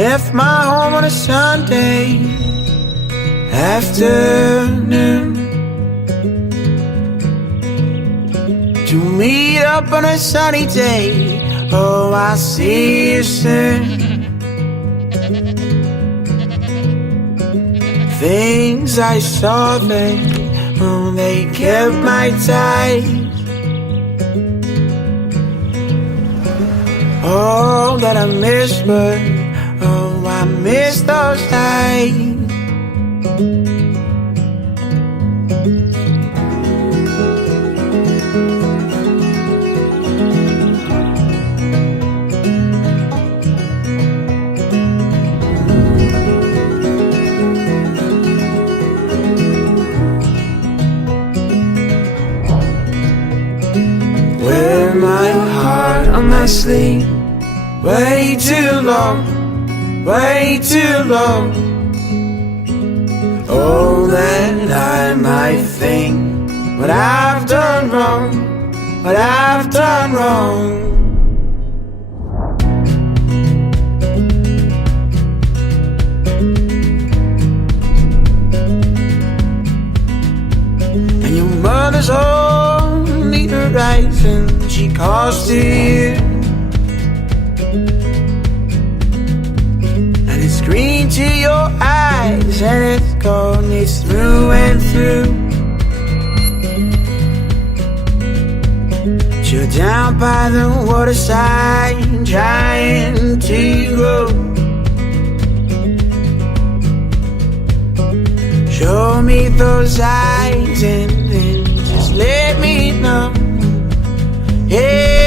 left my home on a Sunday afternoon to meet up on a sunny day. Oh, I'll see you soon. Things I saw there, oh, they kept my ties. All that I miss, but oh, I miss those days. Wear my heart on my sleeve, way too long, way too long. Oh, that I might think what I've done wrong, what I've done wrong. And your mother's only horizon, she calls to you, and it's green to your eyes, and it's gold, it's through and through. You're down by the waterside, trying to grow. Show me those eyes and then just let me know. Yeah.